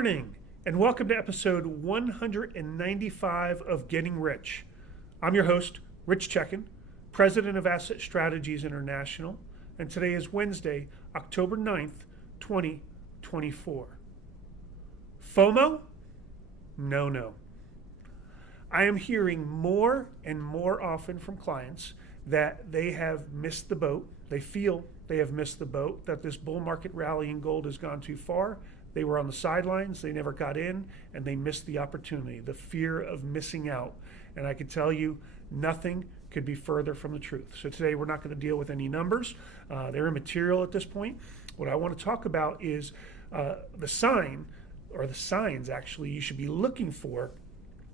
morning, and welcome to episode 195 of Getting Rich. I'm your host, Rich Checkan, president of Asset Strategies International, and today is Wednesday, October 9th, 2024. FOMO? No. I am hearing more and more often from clients that they have missed the boat. They feel they have missed the boat, that this bull market rally in gold has gone too far. They were on the sidelines, they never got in, and they missed the opportunity, the fear of missing out. And I can tell you, nothing could be further from the truth. So today we're not going to deal with any numbers. They're immaterial at this point. What I want to talk about is the signs actually you should be looking for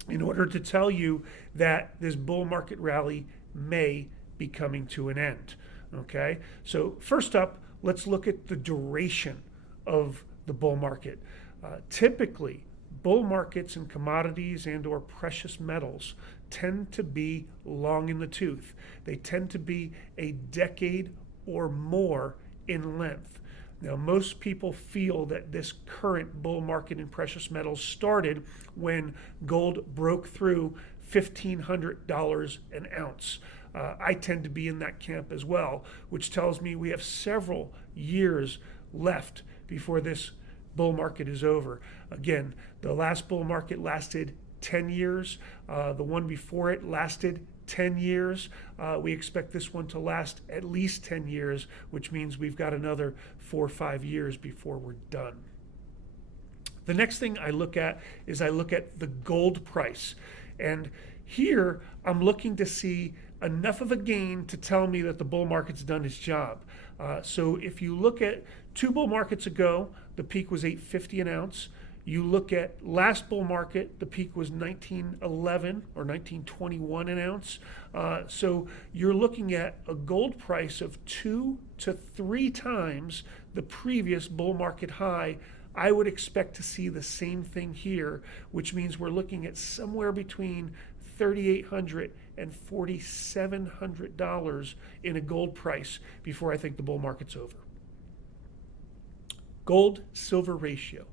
in order to tell you that this bull market rally may be coming to an end. Okay, so first up, let's look at the duration of the bull market. Typically, bull markets in commodities and or precious metals tend to be long in the tooth. They tend to be a decade or more in length. Now, most people feel that this current bull market in precious metals started when gold broke through $1,500 an ounce. I tend to be in that camp as well, which tells me we have several years left before this bull market is over. Again, the last bull market lasted 10 years. The one before it lasted 10 years. We expect this one to last at least 10 years, which means we've got another 4 or 5 years before we're done. The next thing I look at is the gold price. And here I'm looking to see enough of a gain to tell me that the bull market's done its job. So if you look at 2 bull markets ago, the peak was $8.50 an ounce. You look at last bull market, the peak was $19.11 or $19.21 an ounce. So you're looking at a gold price of 2 to 3 times the previous bull market high. I would expect to see the same thing here, which means we're looking at somewhere between $3,800 and $4,700 in a gold price before I think the bull market's over. Gold-silver ratio.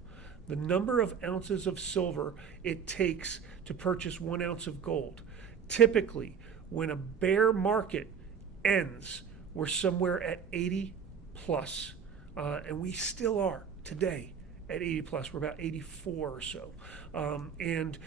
The number of ounces of silver it takes to purchase 1 ounce of gold. Typically, when a bear market ends, we're somewhere at 80 plus, and we still are today at 80 plus. We're about 84 or so. And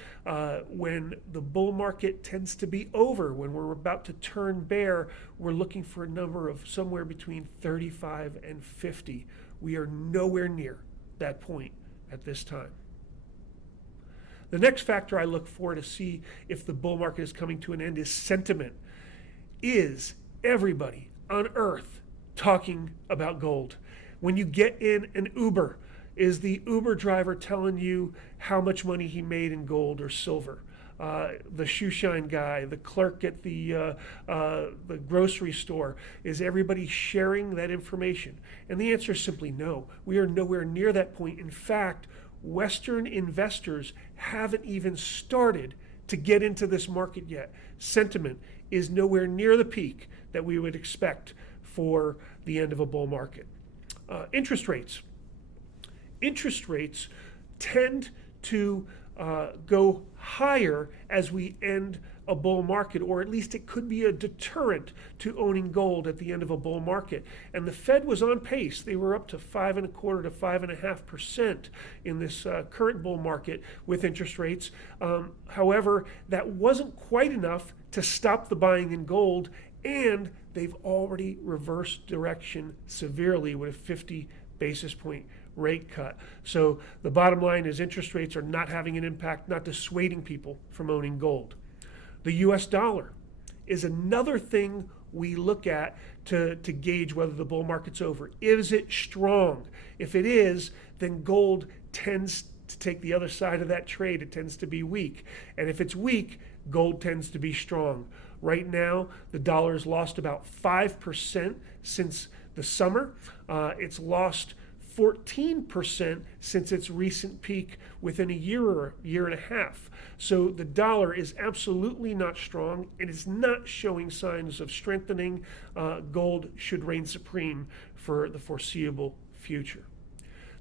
when the bull market tends to be over, when we're about to turn bear, we're looking for a number of somewhere between 35 and 50. We are nowhere near that point at this time. The next factor I look for to see if the bull market is coming to an end is sentiment. Is everybody on earth talking about gold? When you get in an Uber, is the Uber driver telling you how much money he made in gold or silver? The shoe shine guy, the clerk at the grocery store, is everybody sharing that information? And the answer is simply no. We are nowhere near that point. In fact, Western investors haven't even started to get into this market yet. Sentiment is nowhere near the peak that we would expect for the end of a bull market. Interest rates. Interest rates tend to go higher as we end a bull market, or at least it could be a deterrent to owning gold at the end of a bull market. And the Fed was on pace. They were up to 5.25% to 5.5% in this current bull market with interest rates. However, that wasn't quite enough to stop the buying in gold, and they've already reversed direction severely with a 50 basis point rate cut. So the bottom line is interest rates are not having an impact, not dissuading people from owning gold. The US dollar is another thing we look at to gauge whether the bull market's over. Is it strong? If it is, then gold tends to take the other side of that trade. It tends to be weak. And if it's weak, gold tends to be strong. Right now, the dollar's lost about 5% since the summer. It's lost 14% since its recent peak within a year or year and a half. So the dollar is absolutely not strong. It is not showing signs of strengthening. Gold should reign supreme for the foreseeable future.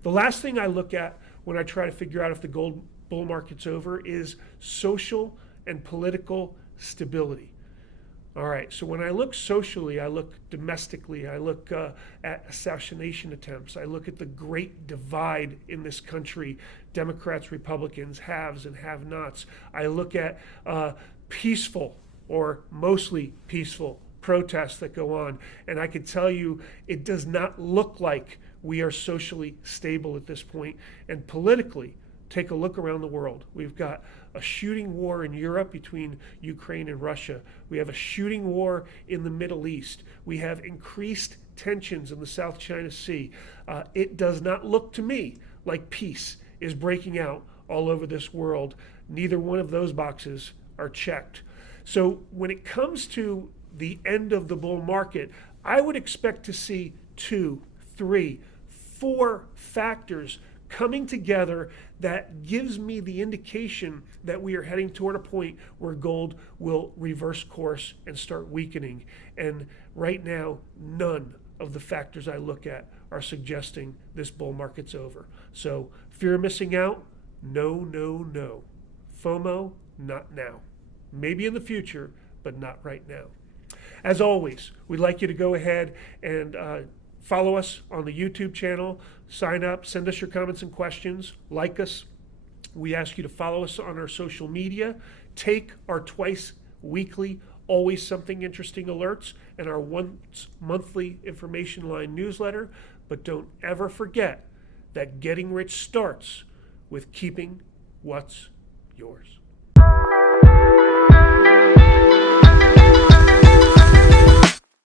The last thing I look at when I try to figure out if the gold bull market's over is social and political stability. All right, so when I look socially, I look domestically, I look at assassination attempts, I look at the great divide in this country, Democrats, Republicans, haves and have-nots. I look at peaceful or mostly peaceful protests that go on, and I can tell you it does not look like we are socially stable at this point. And politically, take a look around the world. We've got a shooting war in Europe between Ukraine and Russia. We have a shooting war in the Middle East. We have increased tensions in the South China Sea. It does not look to me like peace is breaking out all over this world. Neither one of those boxes are checked. So when it comes to the end of the bull market, I would expect to see 2, 3, 4 factors coming together that gives me the indication that we are heading toward a point where gold will reverse course and start weakening. And right now, none of the factors I look at are suggesting this bull market's over. So fear of missing out? No, no, no. FOMO? Not now. Maybe in the future, but not right now. As always, we'd like you to go ahead and follow us on the YouTube channel, sign up, send us your comments and questions, like us. We ask you to follow us on our social media, take our twice weekly, always something interesting alerts, and our once monthly information line newsletter. But don't ever forget that getting rich starts with keeping what's yours.